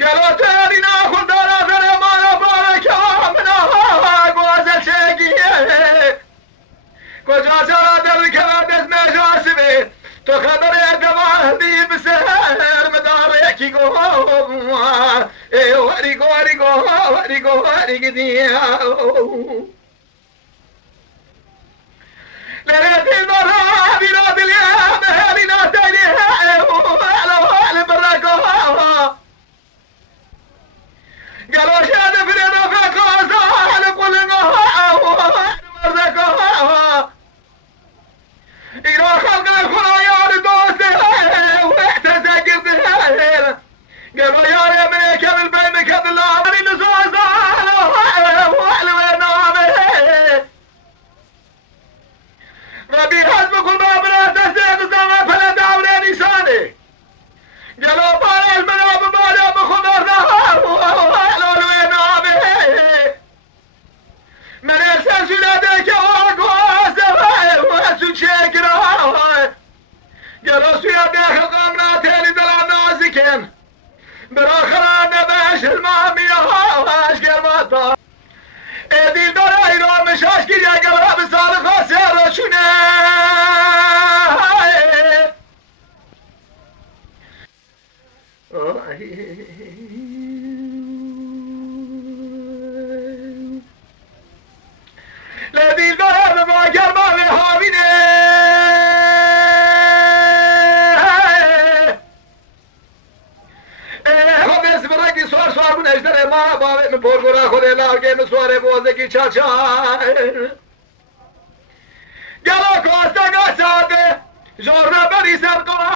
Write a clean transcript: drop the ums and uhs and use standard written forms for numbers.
قالوا تاني ناخذ دولار ما بارك منها قوازل شيقي وجاز رادر كمان ما جاسبه تخبر يا جماعه دي بسهر مدارك يقوم ايه وريقو دي ليلة المرة بلاد اليوم هالنا تاني وعلى براكوها قالوا شاد فرينا في كوزا لكل نهار ورزقها إلى خلق الخلايا لدوسها واحتزق بها قالوا يا ريمي كمل بينك بالله من زوزا وعلى وينامه ربي حسبك ما بلا تسيب زمان فلا داولي نساني قالوا بالاش منها بمالا بخضرنا وعلى وينامه من يسال سلادك وقواسه واسو شكرا قالوا سيادة خلقامنا تالي دلع نازكين براخران باش المامية واشكر مطا ايدي درايرو مشاشكي يا قلب الصالح وسيرو شنو لذي الباب ما قرب من هامينه خبز برقي سوار من اجدر ما باب من بورغورا خود لاگه من سوار بوزه کی چاچا گلو کوستا گاساده جورنا بری سر قرآن